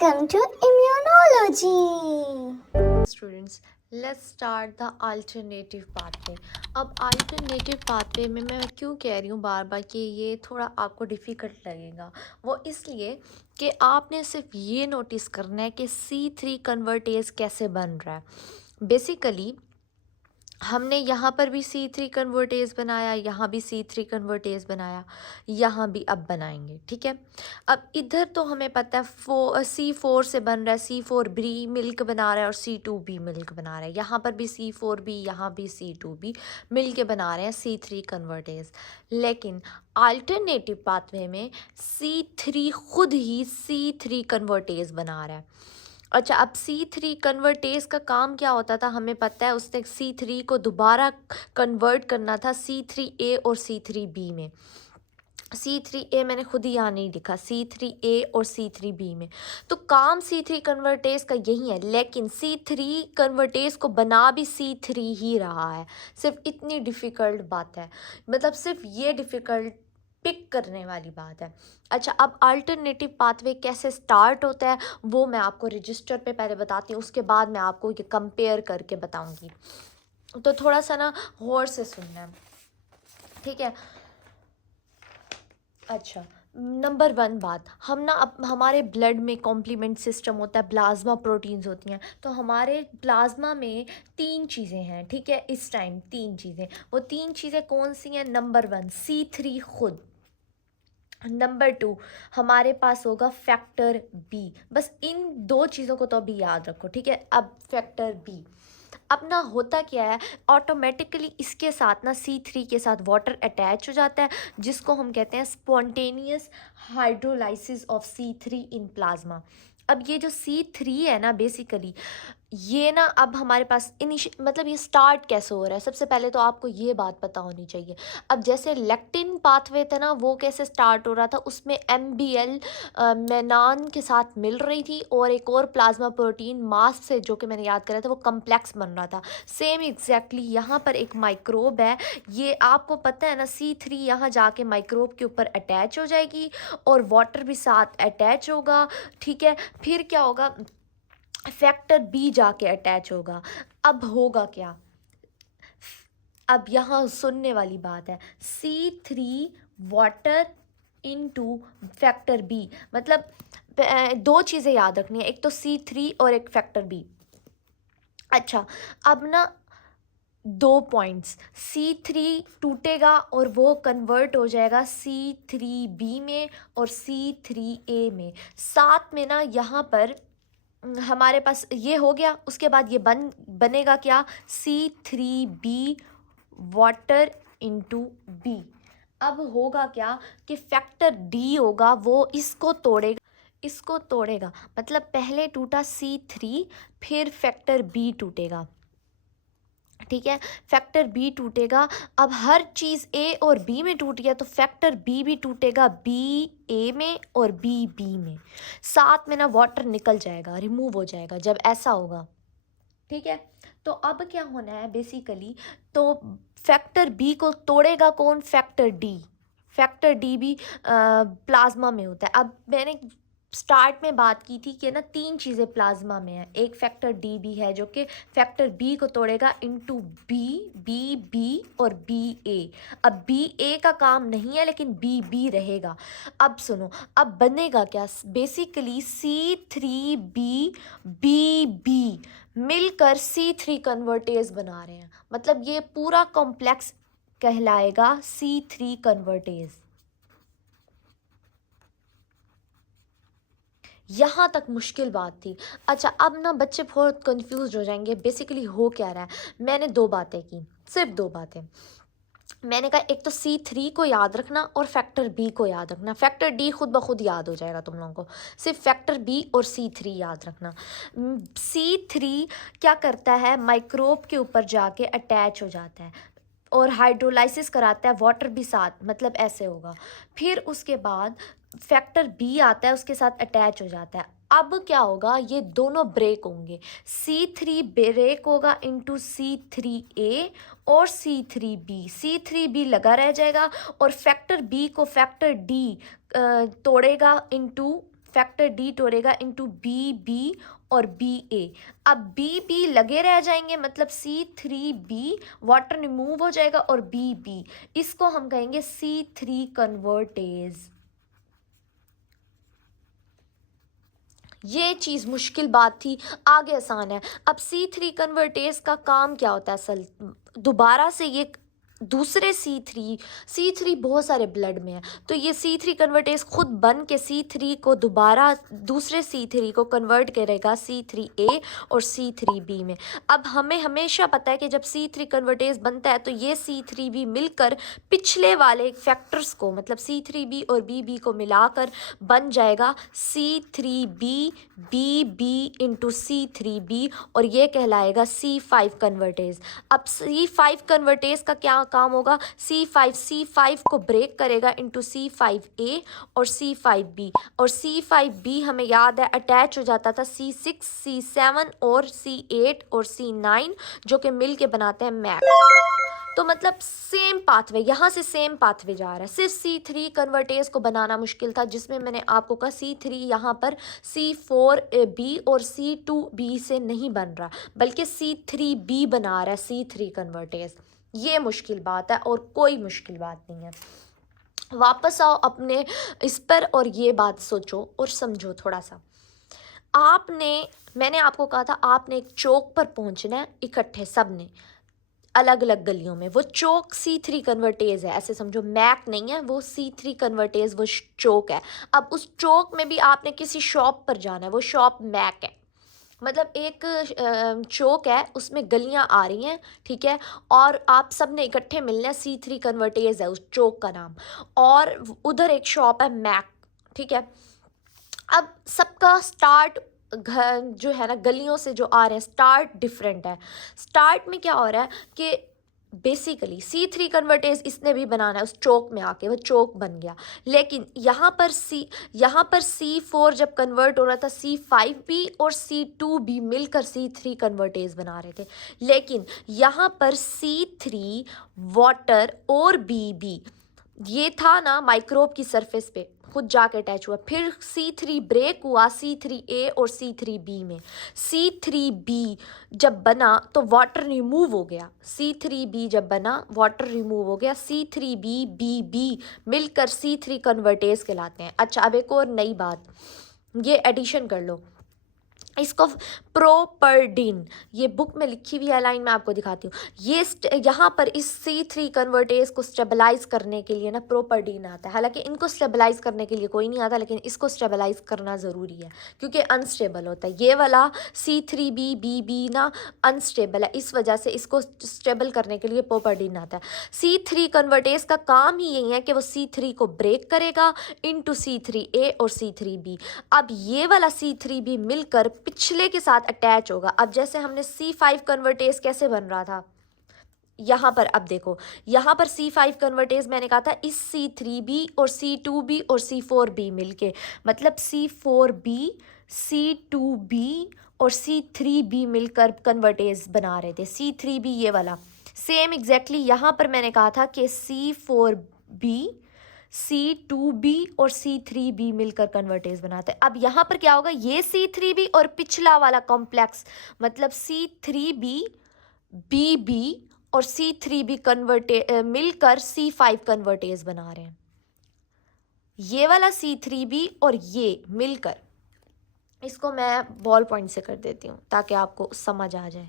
Welcome to Immunology. Students, let's start the alternative pathway. अब alternative pathway में मैं क्यों कह रही हूँ बार बार कि ये थोड़ा आपको डिफ़िकल्ट लगेगा, वो इसलिए कि आपने सिर्फ ये नोटिस करना है कि C3 कन्वर्टेज कैसे बन रहा है। बेसिकली हमने यहाँ पर भी C3 कन्वर्टेज बनाया, यहाँ भी C3 कन्वर्टेज बनाया, यहाँ भी अब बनाएंगे, ठीक है। अब इधर तो हमें पता है C4 से बन रहा है, C4B मिल्क बना रहा है और C2B मिल्क बना रहा है। यहाँ पर भी C4B, यहाँ भी C2B मिल के बना रहे हैं C3 कन्वर्टेज। लेकिन अल्टरनेटिव पाथवे में C3 खुद ही C3 कन्वर्टेज बना रहा है। अच्छा, अब C3 कन्वर्टेज का काम क्या होता था हमें पता है। उसने C3 को दोबारा कन्वर्ट करना था C3A और C3B में। C3A मैंने खुद ही यहाँ नहीं लिखा, C3A और C3B में। तो काम C3 कन्वर्टेज का यही है, लेकिन C3 कन्वर्टेज को बना भी C3 ही रहा है। सिर्फ इतनी डिफ़िकल्ट बात है, मतलब सिर्फ ये डिफ़िकल्ट पिक करने वाली बात है। अच्छा, अब अल्टरनेटिव पाथवे कैसे स्टार्ट होता है वो मैं आपको रजिस्टर पे पहले बताती हूँ, उसके बाद मैं आपको ये कंपेयर करके बताऊँगी। तो थोड़ा सा ना गौर से सुनना है, ठीक है। अच्छा, नंबर 1 बात, हम ना अब हमारे ब्लड में कॉम्प्लीमेंट सिस्टम होता है, प्लाज्मा प्रोटीन्स होती हैं। तो हमारे प्लाज्मा में 3 चीज़ें हैं, ठीक है। इस टाइम 3 चीज़ें, वो 3 चीज़ें कौन सी हैं? नंबर 1 C3 खुद, नंबर 2 हमारे पास होगा फैक्टर बी। बस इन 2 चीज़ों को तो अभी याद रखो, ठीक है। अब फैक्टर बी, अब ना होता क्या है, ऑटोमेटिकली इसके साथ ना C3 के साथ वाटर अटैच हो जाता है, जिसको हम कहते हैं spontaneous hydrolysis of C3 in plasma. अब ये जो C3 है ना, बेसिकली ये ना अब हमारे पास मतलब ये स्टार्ट कैसे हो रहा है, सबसे पहले तो आपको ये बात पता होनी चाहिए। अब जैसे लेक्टिन पाथवे था ना, वो कैसे स्टार्ट हो रहा था, उसमें MBL मेनान के साथ मिल रही थी और एक और प्लाज्मा प्रोटीन मास से, जो कि मैंने याद करा था, वो कम्प्लेक्स बन रहा था। सेम एग्जैक्टली यहाँ पर एक माइक्रोब है, ये आपको पता है ना, C3 यहाँ जाके माइक्रोब के ऊपर अटैच हो जाएगी और वाटर भी साथ अटैच होगा, ठीक है। फिर क्या होगा, फैक्टर बी जाके अटैच होगा। अब होगा क्या, अब यहाँ सुनने वाली बात है, C3 water into factor B, मतलब 2 चीज़ें याद रखनी है, एक तो C3 और एक फैक्टर बी। अच्छा, अब ना 2 पॉइंट्स, C3 टूटेगा और वो कन्वर्ट हो जाएगा C3B में और C3A में। साथ में ना यहाँ पर हमारे पास ये हो गया, उसके बाद ये बनेगा क्या, C3B वाटर इंटू बी। अब होगा क्या कि फैक्टर डी होगा, वो इसको तोड़ेगा, मतलब पहले टूटा C3, फिर फैक्टर बी टूटेगा, ठीक है। फैक्टर बी टूटेगा, अब हर चीज़ ए और बी में टूट गया, तो फैक्टर बी भी टूटेगा, बी ए में और बी बी में। साथ में ना वाटर निकल जाएगा, रिमूव हो जाएगा जब ऐसा होगा, ठीक है। तो अब क्या होना है बेसिकली, तो फैक्टर बी को तोड़ेगा कौन, फैक्टर डी। फैक्टर डी भी प्लाज्मा में होता है। अब मैंने स्टार्ट में बात की थी कि ना 3 चीज़ें प्लाज्मा में है, एक फैक्टर डी भी है जो कि फैक्टर बी को तोड़ेगा इनटू बी, बी बी और बी ए। अब बी ए का काम नहीं है, लेकिन बी बी रहेगा। अब सुनो, अब बनेगा क्या, बेसिकली C3B बी बी मिलकर C3 कन्वर्टेज बना रहे हैं, मतलब ये पूरा कॉम्प्लेक्स कहलाएगा C3 कन्वर्टेज। यहाँ तक मुश्किल बात थी। अच्छा, अब ना बच्चे बहुत कंफ्यूज हो जाएंगे, बेसिकली हो क्या रहा है। मैंने 2 बातें की, सिर्फ 2 बातें मैंने कहा, एक तो C3 को याद रखना और फैक्टर बी को याद रखना। फैक्टर डी खुद ब खुद याद हो जाएगा तुम लोगों को, सिर्फ फैक्टर बी और C3 याद रखना। C3 क्या करता है, माइक्रोब के ऊपर जाके अटैच हो जाता है और हाइड्रोलाइसिस कराता है, वाटर भी साथ, मतलब ऐसे होगा। फिर उसके बाद फैक्टर बी आता है, उसके साथ अटैच हो जाता है। अब क्या होगा, ये दोनों ब्रेक होंगे, C3 ब्रेक होगा इनटू C3A और C3B लगा रह जाएगा और फैक्टर बी को फैक्टर डी तोड़ेगा इनटू फैक्टर डी तोड़ेगा इंटू बी बी और बी ए। अब बी बी लगे रह जाएंगे, मतलब C3B वाटर रिमूव हो जाएगा और बी बी, इसको हम कहेंगे C3 कन्वर्टेज। ये चीज़ मुश्किल बात थी, आगे आसान है। अब C3 कन्वर्टेज का काम क्या होता है असल, दोबारा से ये दूसरे C3 बहुत सारे ब्लड में है, तो ये C3 कन्वर्टेज खुद बन के C3 को दोबारा दूसरे C3 को कन्वर्ट करेगा C3A और C3B में। अब हमें हमेशा पता है कि जब C3 कन्वर्टेज बनता है तो ये C3B मिलकर पिछले वाले फैक्टर्स को, मतलब C3B और BB को मिलाकर बन जाएगा C3B BB इंटू C3B, और ये कहलाएगा C5 कन्वर्टेज। अब C5 कन्वर्टेज का क्या काम होगा, C5 को ब्रेक करेगा इंटू C5A और C5B, और C5B हमें याद है अटैच हो जाता था C6 C7 और C8 और C9, जो कि मिल के बनाते हैं मैक। तो मतलब सेम पाथवे, यहाँ से सेम पाथवे जा रहा है, सिर्फ C3 कन्वर्टेज को बनाना मुश्किल था, जिसमें मैंने आपको कहा C3 यहाँ पर C4B और C2B से नहीं बन रहा, बल्कि C3B बना रहा है C3 कन्वर्टेज। ये मुश्किल बात है और कोई मुश्किल बात नहीं है। वापस आओ अपने इस पर और ये बात सोचो और समझो थोड़ा सा। मैंने आपको कहा था आपने एक चौक पर पहुंचना है इकट्ठे, सब ने अलग अलग गलियों में। वो चौक C3 कन्वर्टेज है, ऐसे समझो मैक नहीं है, वो C3 कन्वर्टेज वो चौक है। अब उस चौक में भी आपने किसी शॉप पर जाना है, वो शॉप मैक है, मतलब एक चौक है उसमें गलियां आ रही हैं, ठीक है, और आप सब ने इकट्ठे मिलना है, C3 कन्वर्टेज है उस चौक का नाम, और उधर एक शॉप है मैक, ठीक है। अब सबका स्टार्ट घर जो है ना गलियों से जो आ रहे हैं स्टार्ट डिफरेंट है। स्टार्ट में क्या हो रहा है कि बेसिकली C3 कन्वर्टेज इसने भी बनाना है उस चौक में आके, वो चौक बन गया, लेकिन यहाँ पर C4 जब कन्वर्ट हो रहा था C5B और C2B मिलकर C3 कन्वर्टेज बना रहे थे, लेकिन यहाँ पर C3 वाटर और BB ये था ना माइक्रोब की सरफेस पे खुद जाके अटैच हुआ, फिर C3 ब्रेक हुआ C3A और C3B में। C3B जब बना तो वाटर रिमूव हो गया, C3B जब बना वाटर रिमूव हो गया, C3B BB मिलकर C3 कन्वर्टेज कहलाते हैं। अच्छा, अब एक और नई बात, ये एडिशन कर लो, इसको प्रोपर्डीन, ये बुक में लिखी हुई है लाइन, मैं आपको दिखाती हूँ। ये यहाँ पर इस C3 कन्वर्टेज को स्टेबलाइज करने के लिए ना प्रोपर्डीन आता है, हालांकि इनको स्टेबलाइज करने के लिए कोई नहीं आता, लेकिन इसको स्टेबलाइज करना ज़रूरी है क्योंकि अनस्टेबल होता है। ये वाला C3B BB ना अनस्टेबल है, इस वजह से इसको स्टेबल करने के लिए प्रोपर्डीन आता है। C3 कन्वर्टेज का काम ही यही है कि वो C3 को ब्रेक करेगा इंटू C3A और C3B। अब ये वाला C3B मिलकर पिछले के साथ अटैच होगा। अब जैसे हमने C5 कन्वर्टेज कैसे बन रहा था, यहाँ पर अब देखो, यहाँ पर C5 कन्वर्टेज मैंने कहा था इस C3B और C2B और C4B मिलके, मतलब C4B C2B और C3B मिलकर कन्वर्टेज बना रहे थे। C3B ये वाला सेम एग्जैक्टली यहाँ पर मैंने कहा था कि C4B C2B और C3B मिलकर कन्वर्टेज बनाते हैं। अब यहाँ पर क्या होगा, ये C3B और पिछला वाला कॉम्प्लेक्स मतलब C3B BB और C3B मिलकर C5 कन्वर्टेज बना रहे हैं। ये वाला C3B और ये मिलकर, इसको मैं बॉल पॉइंट से कर देती हूँ ताकि आपको समझ आ जाए।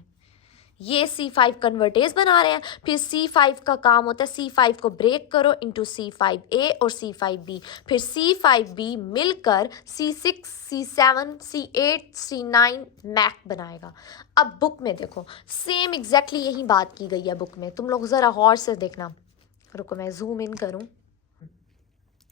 ये C5 कन्वर्टेज बना रहे हैं, फिर C5 का काम होता है C5 को ब्रेक करो इंटू C5A और C5B, फिर C5B मिलकर C6 C7 C8 C9 Mac बनाएगा। अब बुक में देखो सेम एग्जैक्टली यही बात की गई है बुक में, तुम लोग ज़रा गौर से देखना। रुको मैं जूम इन करूँ।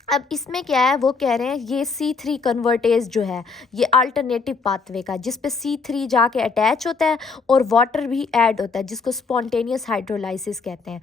अब इसमें क्या है, वो कह रहे हैं ये C3 कन्वर्टेज जो है ये अल्टरनेटिव पाथवे का, जिस पे C3 जाके अटैच होता है और वाटर भी ऐड होता है, जिसको स्पॉन्टेनियस हाइड्रोलाइसिस कहते हैं।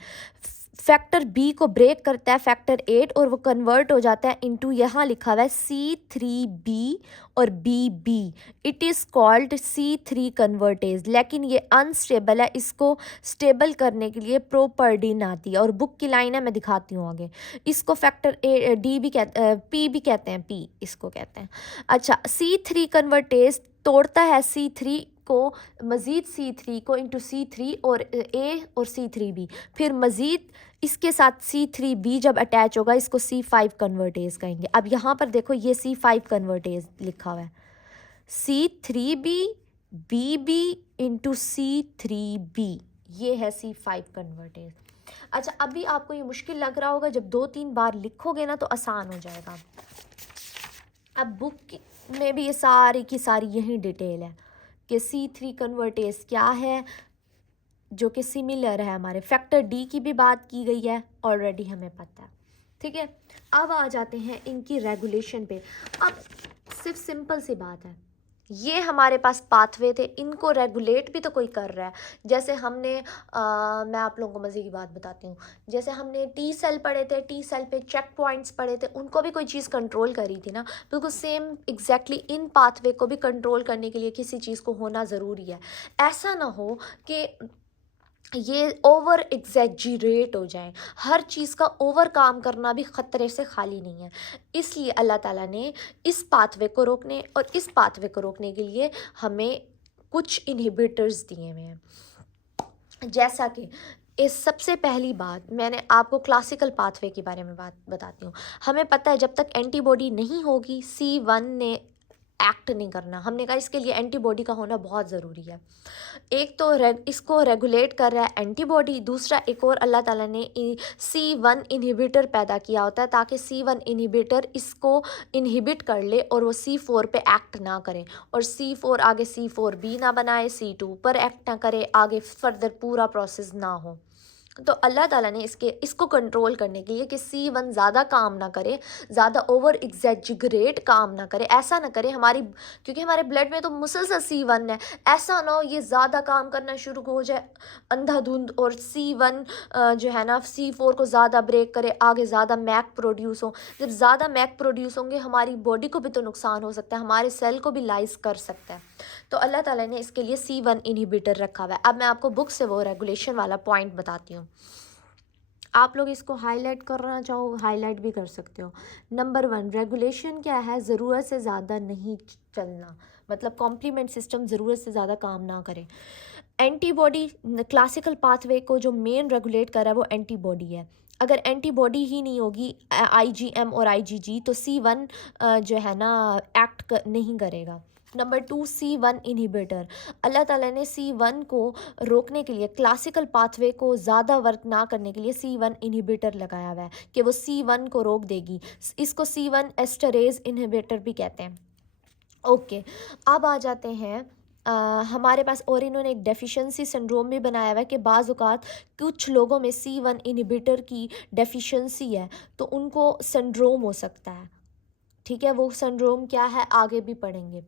फैक्टर बी को ब्रेक करता है फैक्टर 8 और वो कन्वर्ट हो जाता है इनटू, यहाँ लिखा हुआ है C3B और BB। It is called C3 convertase, लेकिन ये अनस्टेबल है। इसको स्टेबल करने के लिए प्रोपर्डीन आती है और बुक की लाइन है, मैं दिखाती हूँ आगे। इसको फैक्टर डी भी पी भी कहते हैं, पी इसको कहते हैं। अच्छा, C3 कन्वर्टेज तोड़ता है C3 को, मज़ीद C3 को इंटू C3 और A और C3B, फिर मज़ीद इसके साथ C3B जब अटैच होगा इसको C5 कन्वर्टेज कहेंगे। अब यहाँ पर देखो ये C5 कन्वर्टेज लिखा हुआ है, C3B BB इंटू C3B, ये है C5 कन्वर्टेज। अच्छा, अभी आपको ये मुश्किल लग रहा होगा, जब 2-3 बार लिखोगे ना तो आसान हो जाएगा। अब बुक में भी ये सारी की सारी यही डिटेल है कि C3 कन्वर्टेज क्या है, जो कि सिमिलर है हमारे फैक्टर डी की भी बात की गई है ऑलरेडी, हमें पता है। ठीक है, अब आ जाते हैं इनकी रेगुलेशन पे। अब सिर्फ सिंपल सी बात है, ये हमारे पास पाथवे थे, इनको रेगुलेट भी तो कोई कर रहा है। जैसे हमने मैं आप लोगों को मज़े की बात बताती हूँ, जैसे हमने टी सेल पढ़े थे, टी सेल पे चेक पॉइंट्स पढ़े थे, उनको भी कोई चीज़ कंट्रोल करी थी ना, बिल्कुल सेम एग्जैक्टली इन पाथवे को भी कंट्रोल करने के लिए किसी चीज़ को होना ज़रूरी है। ऐसा ना हो कि ये ओवर एग्जैजरेट हो जाए, हर चीज़ का ओवर काम करना भी ख़तरे से खाली नहीं है। इसलिए अल्लाह ताला ने इस पाथवे को रोकने और इस पाथवे को रोकने के लिए हमें कुछ इनहिबिटर्स दिए हुए हैं। जैसा कि इस सबसे पहली बात मैंने आपको क्लासिकल पाथवे के बारे में बात बताती हूँ। हमें पता है जब तक एंटीबॉडी नहीं होगी C1 ने एक्ट नहीं करना। हमने कहा इसके लिए एंटीबॉडी का होना बहुत ज़रूरी है। एक तो इसको रेगुलेट कर रहा है एंटीबॉडी, दूसरा एक और अल्लाह ताला ने C1 इनहिबिटर पैदा किया होता है ताकि C1 इनहिबिटर इसको इनहिबिट कर ले और वो C4 पे एक्ट ना करे, और C4 आगे C4B ना बनाए, C2 पर एक्ट ना करे, आगे फर्दर पूरा प्रोसेस ना हो। तो अल्लाह ताला ने इसको कंट्रोल करने के लिए कि C1 ज़्यादा काम ना करे, ज़्यादा ओवर एग्जैजरेट काम ना करे, ऐसा ना करे हमारी, क्योंकि हमारे ब्लड में तो मुसलसल C1 है, ऐसा ना हो ये ज़्यादा काम करना शुरू हो जाए अंधाधुंध और C1 जो है ना C4 को ज़्यादा ब्रेक करे, आगे ज़्यादा मैक प्रोड्यूस हो। जब ज़्यादा मैक प्रोड्यूस होंगे हमारी बॉडी को भी तो नुकसान हो सकता है, हमारे सेल को भी लाइज कर सकता है। तो अल्लाह ताला ने इसके लिए C1 इनहिबिटर रखा हुआ है। अब मैं आपको बुक से वो रेगुलेशन वाला पॉइंट बताती हूँ, आप लोग इसको हाईलाइट करना चाहो हाईलाइट भी कर सकते हो। नंबर 1 रेगुलेशन क्या है, ज़रूरत से ज़्यादा नहीं चलना, मतलब कॉम्प्लीमेंट सिस्टम ज़रूरत से ज़्यादा काम ना करे। एंटीबॉडी, क्लासिकल पाथवे को जो मेन रेगुलेट कर रहा है वो एंटीबॉडी है। अगर एंटीबॉडी ही नहीं होगी IgM और IgG तो C1 जो है ना एक्ट नहीं करेगा। नंबर 2 C1 इनहिबिटर, अल्लाह ताला ने C1 को रोकने के लिए, क्लासिकल पाथवे को ज़्यादा वर्क ना करने के लिए C1 इनहिबिटर लगाया हुआ है कि वो C1 को रोक देगी। इसको C1 एस्टरेज इनहिबिटर भी कहते हैं। ओके, अब आ जाते हैं हमारे पास, और इन्होंने एक डेफिशिएंसी सिंड्रोम भी बनाया हुआ है कि बाज़ औक़ात कुछ लोगों में C1 इनहिबिटर की डेफिशिएंसी है तो उनको सिंड्रोम हो सकता है। ठीक है, वो सिंड्रोम क्या है आगे भी पढ़ेंगे।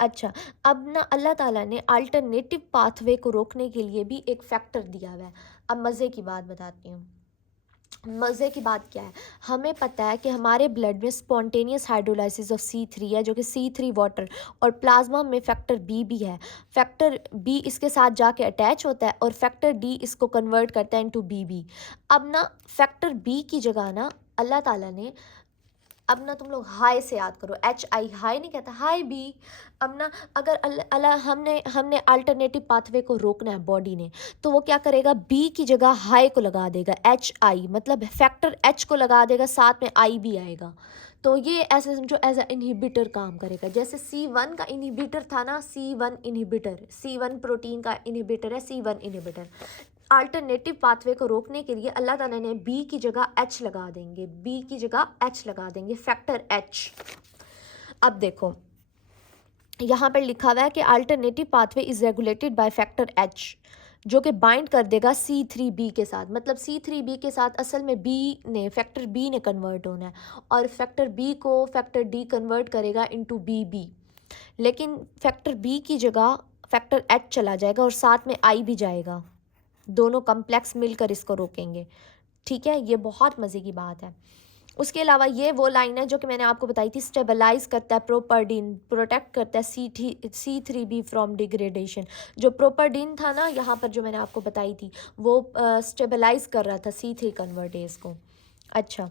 अच्छा, अब ना अल्लाह ताला ने अल्टरनेटिव पाथवे को रोकने के लिए भी एक फैक्टर दिया हुआ है। अब मज़े की बात बताती हूँ। मज़े की बात क्या है, हमें पता है कि हमारे ब्लड में स्पॉन्टेनियस हाइड्रोलाइसिस ऑफ C3 है, जो कि C3 वाटर, और प्लाज्मा में फैक्टर B भी है। फैक्टर B इसके साथ जाके अटैच होता है और फैक्टर D इसको कन्वर्ट करता है इनटू BB। अब ना फैक्टर B की जगह ना अल्लाह ताला ने, अब ना तुम लोग हाई से याद करो, HI हाई नहीं कहता, हाई बी। अब ना अगर अल्लाह हमने अल्टरनेटिव पाथवे को रोकना है बॉडी ने, तो वो क्या करेगा, बी की जगह हाई को लगा देगा, HI मतलब फैक्टर H को लगा देगा, साथ में I भी आएगा। तो ये ऐसे समझो एज अ इनहिबिटर काम करेगा। जैसे C1 का इनहिबिटर था ना, C1 इनहिबिटर, C1 प्रोटीन का इनहिबिटर है C1 इनहिबिटर। अल्टरनेटिव पाथवे को रोकने के लिए अल्लाह ताला ने B की जगह H लगा देंगे, B की जगह H लगा देंगे, फैक्टर H। अब देखो यहाँ पर लिखा हुआ है कि alternative pathway is regulated by factor H, जो कि बाइंड कर देगा C3B के साथ। मतलब C3B के साथ असल में फैक्टर B ने कन्वर्ट होना है, और फैक्टर B को फैक्टर D कन्वर्ट करेगा इनटू BB, लेकिन फैक्टर B की जगह फैक्टर H चला जाएगा और साथ में I भी जाएगा, दोनों कम्प्लेक्स मिलकर इसको रोकेंगे। ठीक है, ये बहुत मज़े की बात है। उसके अलावा ये वो लाइन है जो कि मैंने आपको बताई थी, स्टेबलाइज करता है प्रोपर्डीन, प्रोटेक्ट करता है C3B फ्रॉम डिग्रेडेशन। जो प्रोपर्डीन था ना यहाँ पर, जो मैंने आपको बताई थी, वो स्टेबलाइज कर रहा था C3 कन्वर्टेज को। अच्छा,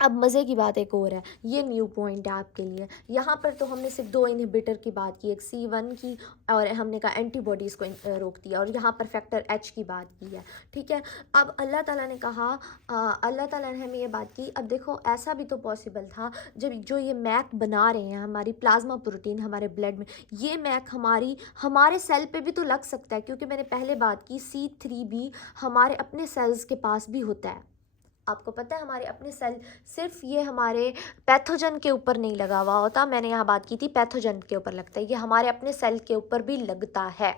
अब मज़े की बात एक और है, ये न्यू पॉइंट है आपके लिए। यहाँ पर तो हमने सिर्फ 2 इनहिबिटर की बात की, एक C1 की और हमने कहा एंटीबॉडीज़ को रोक दिया, और यहाँ पर फैक्टर H की बात की है, ठीक है। अब अल्लाह ताला ने कहा, अल्लाह ताला ने हमें ये बात की। अब देखो, ऐसा भी तो पॉसिबल था, जब जो ये मैक बना रहे हैं हमारी प्लाज्मा प्रोटीन हमारे ब्लड में, ये मैक हमारे सेल पे भी तो लग सकता है, क्योंकि मैंने पहले बात की C3B हमारे अपने सेल्स के पास भी होता है। आपको पता है, हमारे अपने सेल, सिर्फ ये हमारे पैथोजन के ऊपर नहीं लगा हुआ होता, मैंने यहाँ बात की थी पैथोजन के ऊपर लगता है, ये हमारे अपने सेल के ऊपर भी लगता है।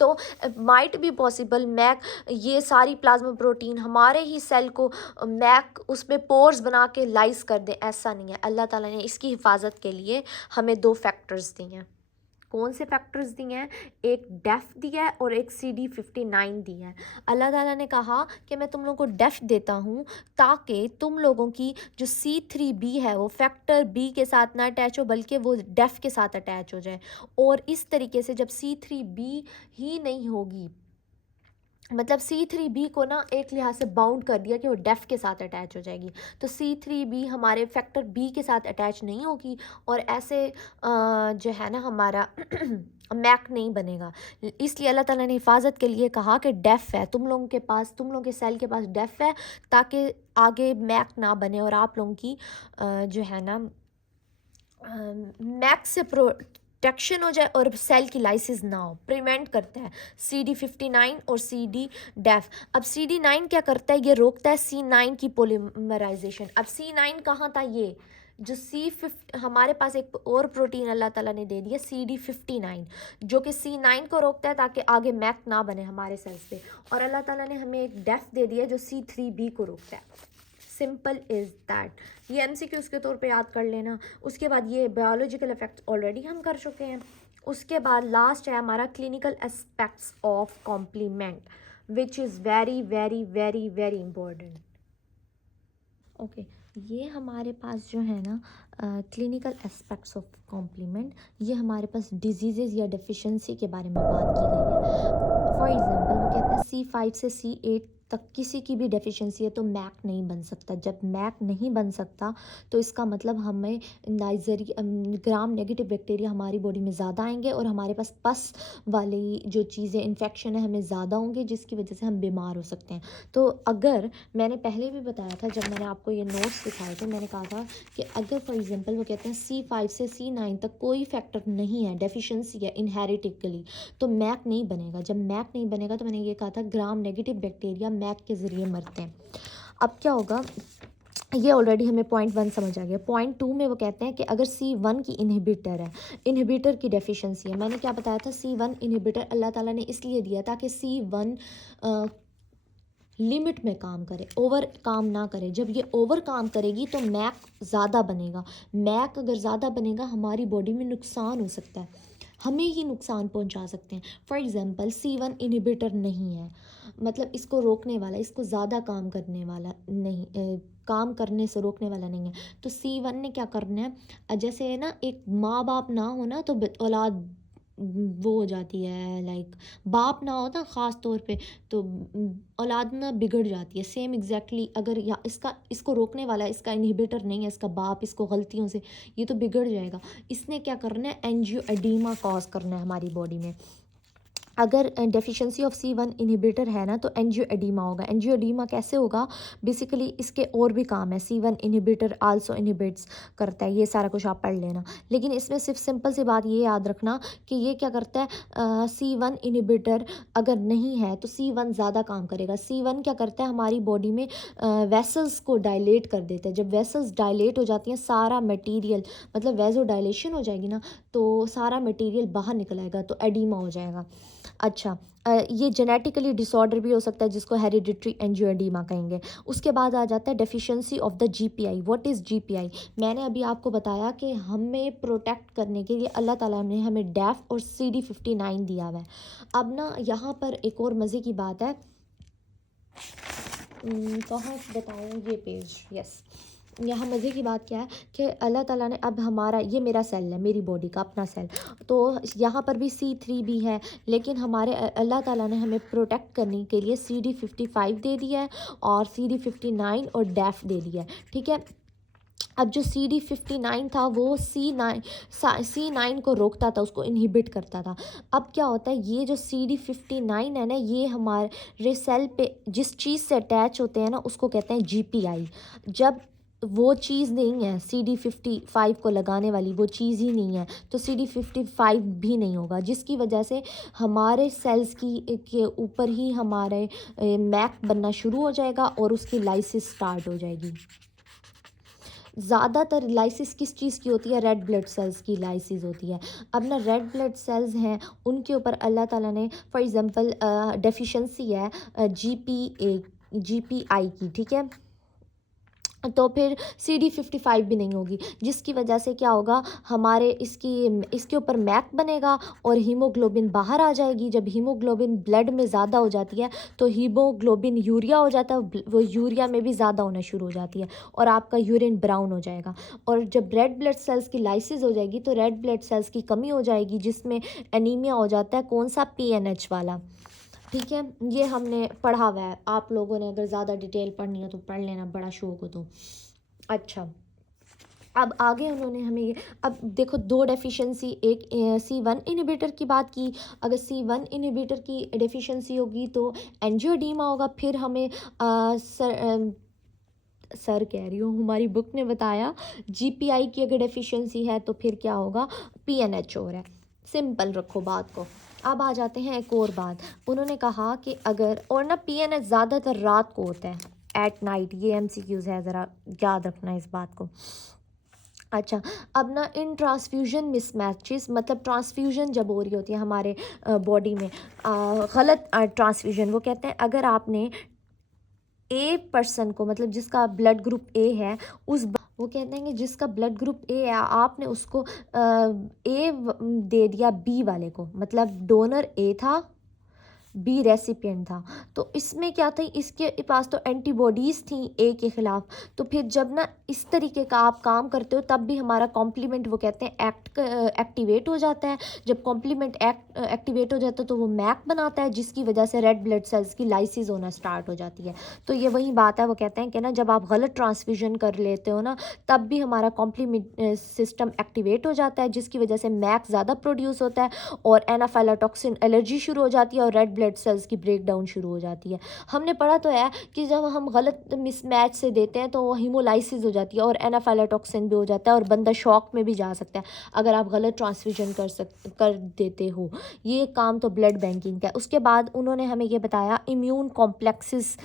तो माइट भी पॉसिबल मैक, ये सारी प्लाज्मा प्रोटीन हमारे ही सेल को मैक उसमें पोर्स बना के लाइस कर दे, ऐसा नहीं है। अल्लाह ताला ने इसकी हिफाजत के लिए हमें 2 फैक्टर्स दिए हैं। कौन से फैक्टर्स दिए हैं? एक डेफ दिया है और एक CD59 दिया है। अल्लाह ताला ने कहा कि मैं तुम लोगों को डेफ देता हूँ ताकि तुम लोगों की जो C3B है वो फैक्टर B के साथ ना अटैच हो, बल्कि वो डेफ के साथ अटैच हो जाए। और इस तरीके से जब C3B ही नहीं होगी, मतलब C3B को ना एक लिहाज से बाउंड कर दिया कि वो डेफ के साथ अटैच हो जाएगी, तो C3B हमारे फैक्टर B के साथ अटैच नहीं होगी, और ऐसे जो है ना हमारा मैक नहीं बनेगा। इसलिए अल्लाह ताला ने हिफाजत के लिए कहा कि डेफ है तुम लोगों के पास, तुम लोगों के सेल के पास डेफ है, ताकि आगे मैक ना बने और आप लोगों की जो है ना मैक से प्रोटेक्शन हो जाए और सेल की लाइसिस ना हो, प्रिवेंट करता है CD59 और CD डेफ। अब CD9 क्या करता है? ये रोकता है C9 की पोलीमराइजेशन। अब C9 कहाँ था? ये जो C50, हमारे पास एक और प्रोटीन अल्लाह ताला ने दे दिया CD59, जो कि C9 को रोकता है ताकि आगे मैक ना बने हमारे सेल्स पे, और अल्लाह ताला ने हमें एक डेफ दे दिया जो C3B को रोकता है। Simple is that. ये MCQs के तौर पे याद कर लेना। उसके बाद ये बायोलॉजिकल इफेक्ट्स ऑलरेडी हम कर चुके हैं। उसके बाद लास्ट है हमारा clinical aspects of complement, which is very very very very important. Okay, ये हमारे पास जो है ना क्लिनिकल एस्पेक्ट्स ऑफ कॉम्प्लीमेंट, ये हमारे पास डिजीज़ या डेफिशिएंसी के बारे में बात की गई है। फॉर एग्जांपल वो कहते हैं C5 से C8 तक किसी की भी डेफिशिएंसी है तो मैक नहीं बन सकता। जब मैक नहीं बन सकता तो इसका मतलब हमें ग्राम नेगेटिव बैक्टीरिया हमारी बॉडी में ज़्यादा आएंगे, और हमारे पास पस वाली जो चीज़ें इन्फेक्शन है हमें ज़्यादा होंगे, जिसकी वजह से हम बीमार हो सकते हैं। तो अगर मैंने पहले भी बताया था, जब मैंने आपको ये नोट्स दिखाए थे, मैंने कहा था कि अगर फॉर एग्जांपल वो कहते हैं C5 से C9 तक कोई फैक्टर नहीं है, डेफिशिएंसी है इनहेरिटिकली, तो मैक नहीं बनेगा। जब मैक नहीं बनेगा तो मैंने ये कहा था ग्राम नेगेटिव बैक्टीरिया मैक के ज़रिए मरते हैं। अब क्या होगा, ये ऑलरेडी हमें पॉइंट 1 समझ आ गया। पॉइंट 2 में वो कहते हैं कि अगर C1 की इनहिबिटर है, इनहिबिटर की डेफिशिएंसी है, मैंने क्या बताया था, C1 इनहिबिटर अल्लाह ताला ने इसलिए दिया ताकि C1 लिमिट में काम करे, ओवर काम ना करे। जब ये ओवर काम करेगी तो मैक ज़्यादा बनेगा। मैक अगर ज़्यादा बनेगा हमारी बॉडी में नुकसान हो सकता है, हमें ही नुकसान पहुंचा सकते हैं। फॉर एग्जांपल C1 इनहिबिटर नहीं है, मतलब इसको रोकने वाला, इसको ज़्यादा काम करने वाला नहीं, काम करने से रोकने वाला नहीं है, तो C1 ने क्या करना है, जैसे ना एक माँ बाप ना हो ना तो औलाद वो हो जाती है, लाइक बाप ना हो ना ख़ास तौर पे, तो औलाद ना बिगड़ जाती है। सेम एग्जैक्टली अगर या इसको रोकने वाला है, इसका इनहिबिटर नहीं है, इसका बाप इसको गलतियों से, ये तो बिगड़ जाएगा। इसने क्या करना है, एंजियोएडीमा कॉज करना है हमारी बॉडी में। अगर डेफिशिएंसी ऑफ C1 इनहिबिटर है ना तो एंजियोएडीमा होगा। एंजियोएडीमा कैसे होगा, बेसिकली इसके और भी काम है, C1 इनहिबिटर आल्सो इनहिबिट्स करता है, ये सारा कुछ आप पढ़ लेना। लेकिन इसमें सिर्फ सिंपल सी बात ये याद रखना कि ये क्या करता है, C1 इनहिबिटर अगर नहीं है तो C1 ज़्यादा काम करेगा। C1 क्या करता है, हमारी बॉडी में वेसल्स को डायलेट कर देता है। जब वेसल्स डायलेट हो जाती हैं, सारा मटीरियल, मतलब वेजो डायलेशन हो जाएगी ना, तो सारा मटीरियल बाहर निकल आएगा, तो एडीमा हो जाएगा। अच्छा, ये जेनेटिकली डिसऑर्डर भी हो सकता है जिसको हेरिडिटरी एंजियोएडीमा कहेंगे। उसके बाद आ जाता है deficiency of the GPI। What is GPI? मैंने अभी आपको बताया कि हमें प्रोटेक्ट करने के लिए अल्लाह ताला ने हमें डेफ और CD59 दिया हुआ है। अब ना यहाँ पर एक और मज़े की बात है, कहाँ बताऊँ, ये पेज, यस। यहाँ मज़े की बात क्या है कि अल्लाह ताला ने अब हमारा, ये मेरा सेल है, मेरी बॉडी का अपना सेल, तो यहाँ पर भी C3 भी है, लेकिन हमारे अल्लाह ताला ने हमें प्रोटेक्ट करने के लिए CD55 दे दिया है और CD59 और डेफ दे दिया है, ठीक है। अब जो CD59 था वो C9 को रोकता था, उसको इनहिबिट करता था। अब क्या होता है, ये जो CD59 है ना, ये हमारे सेल पे जिस चीज़ से अटैच होते हैं ना, उसको कहते हैं GPI। जब वो चीज़ नहीं है CD55 को लगाने वाली, वो चीज़ ही नहीं है, तो CD55 भी नहीं होगा, जिसकी वजह से हमारे सेल्स के ऊपर ही हमारे मैक बनना शुरू हो जाएगा और उसकी लाइसिस स्टार्ट हो जाएगी। ज़्यादातर लाइसिस किस चीज़ की होती है, रेड ब्लड सेल्स की लाइसिस होती है। अब ना रेड ब्लड सेल्स हैं, उनके ऊपर अल्लाह ताला ने फॉर एग्ज़ाम्पल डेफिशिएंसी है GPI की, ठीक है, तो फिर CD55 भी नहीं होगी, जिसकी वजह से क्या होगा, हमारे इसके ऊपर मैक बनेगा और हीमोग्लोबिन बाहर आ जाएगी। जब हीमोग्लोबिन ब्लड में ज़्यादा हो जाती है तो हीमोग्लोबिन यूरिया हो जाता है, वो यूरिया में भी ज़्यादा होना शुरू हो जाती है और आपका यूरिन ब्राउन हो जाएगा। और जब रेड ब्लड सेल्स की लाइसिस हो जाएगी तो रेड ब्लड सेल्स की कमी हो जाएगी, जिसमें एनीमिया हो जाता है, कौन सा, PNH वाला, ठीक है। ये हमने पढ़ा हुआ है, आप लोगों ने अगर ज़्यादा डिटेल पढ़नी हो तो पढ़ लेना, बड़ा शौक हो तो। अच्छा, अब आगे उन्होंने हमें ये, अब देखो दो डेफिशिएंसी, एक C1 इनहिबिटर की बात की, अगर C1 इनहिबिटर की डेफिशिएंसी होगी तो एंजियोडीमा होगा, फिर हमें सर कह रही हूँ, हमारी बुक ने बताया GPI की अगर डेफिशिएंसी है तो फिर क्या होगा, PNH हो रहा है। सिंपल रखो बात को। अब आ जाते हैं एक और बात, उन्होंने कहा कि अगर, और ना PNH ज़्यादातर रात को होता है, एट नाइट, ये MCQs है, ज़रा याद रखना इस बात को। अच्छा, अब ना इन ट्रांसफ्यूजन मिसमैचेस, मतलब ट्रांसफ्यूजन जब हो रही होती है हमारे बॉडी में, गलत ट्रांसफ्यूजन, वो कहते हैं अगर आपने A पर्सन को, मतलब जिसका ब्लड ग्रुप A है, वो कहते हैं कि जिसका ब्लड ग्रुप A है, आपने उसको A दे दिया B वाले को, मतलब डोनर A था, बी रेसिपिएंट था, तो इसमें क्या था, इसके पास तो एंटीबॉडीज़ थी ए के ख़िलाफ़। तो फिर जब ना इस तरीके का आप काम करते हो तब भी हमारा कॉम्प्लीमेंट, वो कहते हैं एक्टिवेट हो जाता है। जब कॉम्प्लीमेंट एक्टिवेट हो जाता है तो वो मैक बनाता है, जिसकी वजह से रेड ब्लड सेल्स की लाइसिस होना स्टार्ट हो जाती है। तो ये वही बात है, वो कहते हैं कि ना जब आप गलत ट्रांसफ्यूजन कर लेते हो ना, तब भी हमारा कॉम्प्लीमेंट सिस्टम एक्टिवेट हो जाता है, जिसकी वजह से मैक ज़्यादा प्रोड्यूस होता है और एनाफाइलाटॉक्सिन एलर्जी शुरू हो जाती है और रेड ब्लड सेल्स की ब्रेकडाउन शुरू हो जाती है। हमने पढ़ा तो है कि जब हम गलत मिसमैच से देते हैं तो वो हीमोलाइसिस हो जाती है और एनाफाइलाटॉक्सिन भी हो जाता है और बंदा शॉक में भी जा सकता है अगर आप गलत ट्रांसफ्यूजन कर देते हो। ये काम तो ब्लड बैंकिंग का है। उसके बाद उन्होंने हमें ये बताया इम्यून कॉम्प्लेक्सेस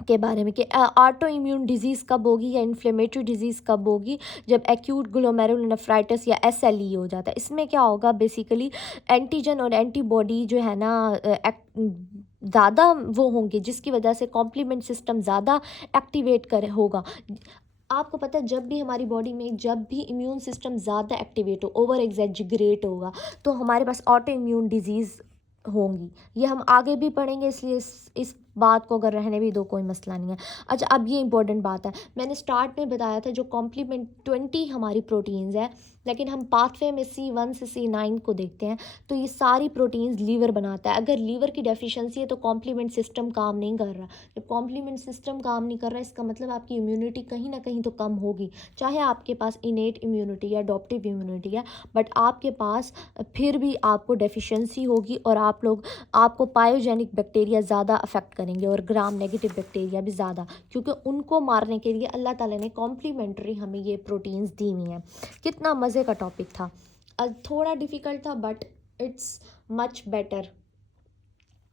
के बारे में कि ऑटो इम्यून डिजीज़ कब होगी या इन्फ्लेमेटरी डिजीज़ कब होगी, जब एक्यूट ग्लोमेरुलोनेफ्राइटिस या SLE हो जाता है। इसमें क्या होगा, बेसिकली एंटीजन और एंटीबॉडी जो है ना ज़्यादा वो होंगे, जिसकी वजह से कॉम्प्लीमेंट सिस्टम ज़्यादा एक्टिवेट होगा। आपको पता है जब भी हमारी बॉडी में, जब भी इम्यून सिस्टम ज़्यादा एक्टिवेट हो, ओवर एग्जैजरेट होगा, तो हमारे पास ऑटो इम्यून डिजीज़ होंगी। ये हम आगे भी पढ़ेंगे, इसलिए इस बात को अगर रहने भी दो, कोई मसला नहीं है। अच्छा, अब ये इंपॉर्टेंट बात है, मैंने स्टार्ट में बताया था जो कॉम्प्लीमेंट 20 हमारी प्रोटीन्स है, लेकिन हम पाथवे में C1 से C9 को देखते हैं तो ये सारी प्रोटीन्स लीवर बनाता है। अगर लीवर की डेफिशिएंसी है तो कॉम्प्लीमेंट सिस्टम काम नहीं कर रहा। जब कॉम्प्लीमेंट सिस्टम काम नहीं कर रहा, इसका मतलब आपकी इम्यूनिटी कहीं ना कहीं तो कम होगी, चाहे आपके पास इनेट इम्यूनिटी या अडॉप्टिव इम्यूनिटी है, बट आपके पास फिर भी आपको डेफिशिएंसी होगी और आपको पायोजेनिक बैक्टीरिया ज़्यादा अफेक्ट करेंगे और ग्राम नेगेटिव बैक्टीरिया भी ज़्यादा, क्योंकि उनको मारने के लिए अल्लाह ताला ने कॉम्प्लीमेंट्री हमें ये प्रोटीन्स दी हुई हैं। कितना मज़े का टॉपिक था, थोड़ा डिफ़िकल्ट था बट इट्स मच बेटर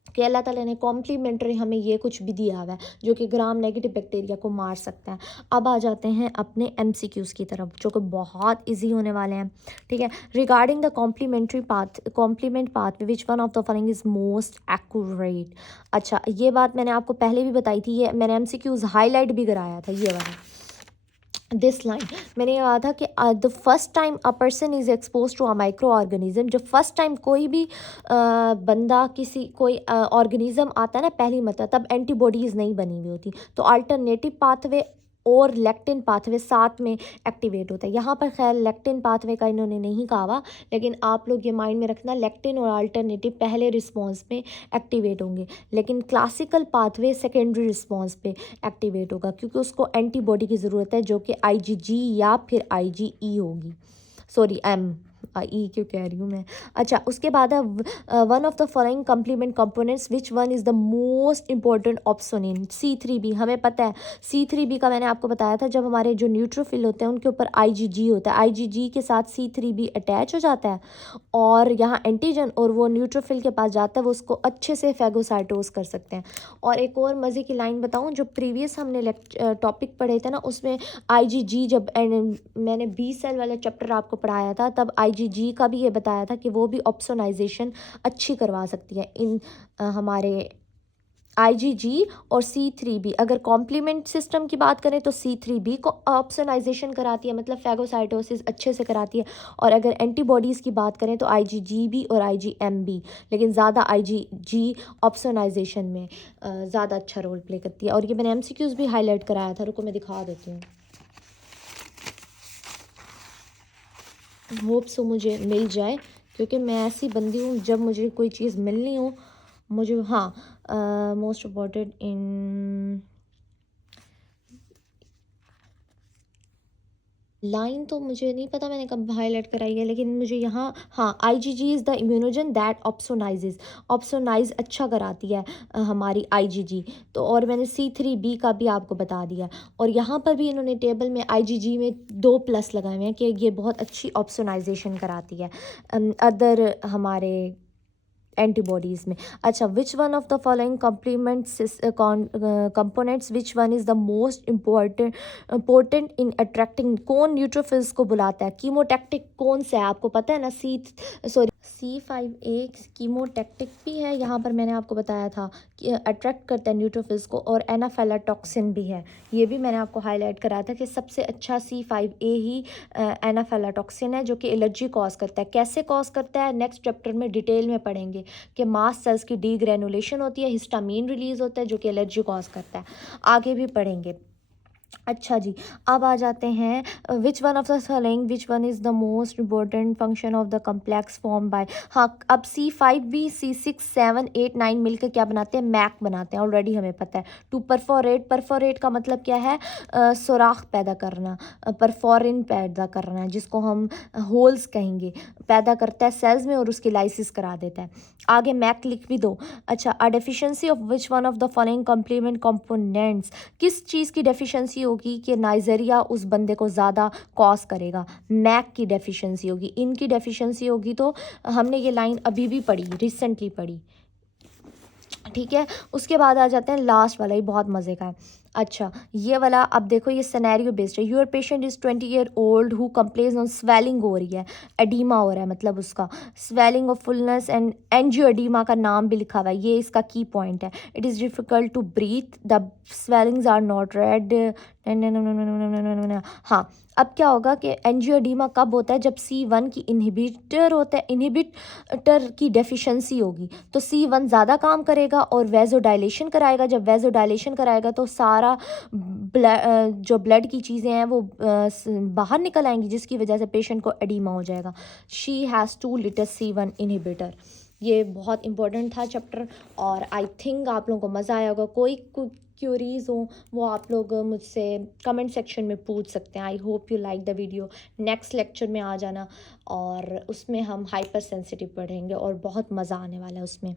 कि अल्लाह ताला ने कॉम्प्लीमेंट्री हमें ये कुछ भी दिया हुआ है जो कि ग्राम नेगेटिव बैक्टीरिया को मार सकता है। अब आ जाते हैं अपने MCQs की तरफ, जो कि बहुत इजी होने वाले हैं, ठीक है। Regarding the complement path which one of the following is most accurate. अच्छा, ये बात मैंने आपको पहले भी बताई थी, ये मैंने MCQs हाईलाइट भी कराया था, ये वाला दिस लाइन मैंने ये कहा था कि the first time a person is expose to a microorganism, जब फर्स्ट टाइम कोई भी बंदा किसी कोई ऑर्गेनिज्म आता है ना पहली मरतबा, तब एंटीबॉडीज़ नहीं बनी हुई होती, तो अल्टरनेटिव पाथवे और लेक्टिन पाथवे साथ में एक्टिवेट होता है। यहाँ पर खैर लेक्टिन पाथवे का इन्होंने नहीं कहा हुआ, लेकिन आप लोग ये माइंड में रखना लेक्टिन और अल्टरनेटिव पहले रिस्पॉन्स में एक्टिवेट होंगे, लेकिन क्लासिकल पाथवे सेकेंडरी रिस्पॉन्स पे एक्टिवेट होगा, क्योंकि उसको एंटीबॉडी की ज़रूरत है जो कि आईजीजी या फिर आईजीई होगी, सॉरी एम ई क्यों कह रही हूँ मैं। अच्छा, उसके बाद है one of the following complement components which one is the most important opsonin C3b। हमें पता है C3b का मैंने आपको बताया था, जब हमारे जो न्यूट्रोफिल होते हैं उनके ऊपर आईजीजी होता है, आईजीजी के साथ C3b अटैच हो जाता है और यहाँ एंटीजन और वो न्यूट्रोफिल के पास जाता है, वो उसको अच्छे से फैगोसाइटोस कर सकते हैं। और एक और मज़े की लाइन बताऊँ, जो प्रीवियस हमने टॉपिक पढ़े थे ना, उसमें आईजीजी जब मैंने 20 सेल वाला चैप्टर आपको पढ़ाया था, तब आईजीजी का भी ये बताया था कि वो भी ऑप्सोनाइजेशन अच्छी करवा सकती है इन हमारे आईजीजी और C3b। अगर कॉम्प्लीमेंट सिस्टम की बात करें तो C3b को ऑप्सोनाइजेशन कराती है, मतलब फैगोसाइटोसिस अच्छे से कराती है, और अगर एंटीबॉडीज़ की बात करें तो IgG और IgM, लेकिन ज़्यादा IgG ऑप्सोनाइजेशन में ज़्यादा अच्छा रोल प्ले करती है। और ये मैंने MCQs भी हाईलाइट कराया था, रुको मैं दिखा देती हूँ, होप सो मुझे मिल जाए, क्योंकि मैं ऐसी बंदी हूँ जब मुझे कोई चीज़ मिलनी हो मुझे, हाँ, मोस्ट इम्पॉर्टेंट इन लाइन तो मुझे नहीं पता मैंने कब हाईलाइट कराई है, लेकिन मुझे यहाँ, हाँ, IgG is the immunogen that ऑप्सोनाइज अच्छा कराती है हमारी आईजीजी। तो और मैंने C3b का भी आपको बता दिया, और यहाँ पर भी इन्होंने टेबल में आईजीजी में 2+ लगाए हुए हैं कि ये बहुत अच्छी ऑप्सोनाइजेशन कराती है अदर हमारे एंटीबॉडीज़ में। अच्छा, विच one of the following components which one is the most important in attracting, कौन न्यूट्रोफिल्स को बुलाता है, कीमोटैक्टिक कौन सा है आपको पता है ना, C5a कीमोटैक्टिक भी है, यहाँ पर मैंने आपको बताया था कि अट्रैक्ट करता है न्यूट्रोफिल्स को, और एनाफेलाटॉक्सिन भी है, ये भी मैंने आपको हाईलाइट कराया था कि सबसे अच्छा C5a ही एनाफेलाटॉक्सिन है, जो कि एलर्जी कॉज करता है। कैसे कॉज करता है नेक्स्ट चैप्टर में डिटेल में पढ़ेंगे कि मास्ट सेल्स की डीग्रेनुलेशन होती है, हिस्टामीन रिलीज होता है जो कि एलर्जी कॉज करता है, आगे भी पढ़ेंगे। अच्छा जी, अब आ जाते हैं विच one of the following which one is the most important function of the complex form by, हाँ, अब C5b C6 7 8 9 मिलकर क्या बनाते हैं, मैक बनाते हैं, ऑलरेडी हमें पता है। टू परफोरेट का मतलब क्या है, सुराख पैदा करना, परफोरिन पैदा करना, जिसको हम होल्स कहेंगे, पैदा करता है सेल्स में और उसकी लाइसिस करा देता है। आगे मैक लिख भी दो। अच्छा, अ deficiency of which one of the following complement components, किस चीज़ की डेफिशिएंसी होगी कि नाइजेरिया उस बंदे को ज़्यादा कॉज करेगा, मैक की डेफिशिएंसी होगी, इनकी डेफिशिएंसी होगी, तो हमने ये लाइन अभी भी पढ़ी, रिसेंटली पढ़ी, ठीक है। उसके बाद आ जाते हैं लास्ट वाला, ये बहुत मज़े का है। अच्छा, ये वाला अब देखो, ये सिनेरियो बेस्ड है। Your patient is 20 year old who complains on swelling हो रही है, एडीमा हो रहा है, मतलब उसका swelling of fullness and angioedema का नाम भी लिखा हुआ है, ये इसका की पॉइंट है। It is difficult to breathe, the swellings are not red, हाँ। अब क्या होगा कि एंजियोडीमा कब होता है, जब C1 की इनहिबिटर होता है, इनहिबिटर की डेफिशिएंसी होगी, तो C1 ज़्यादा काम करेगा और वेजोडाइलेशन कराएगा। जब वेजोडाइलेशन कराएगा तो सारा जो ब्लड की चीज़ें हैं वो बाहर निकल आएंगी, जिसकी वजह से पेशेंट को एडीमा हो जाएगा। She has to litre C1 inhibitor. ये बहुत इंपॉर्टेंट था चैप्टर, और आई थिंक आप लोगों को मज़ा आया होगा। कोई क्यूरीज हो वो आप लोग मुझसे कमेंट सेक्शन में पूछ सकते हैं। I hope you like the video. Next lecture में आ जाना, और उसमें हम हाइपर सेंसिटिव पढ़ेंगे और बहुत मज़ा आने वाला है उसमें।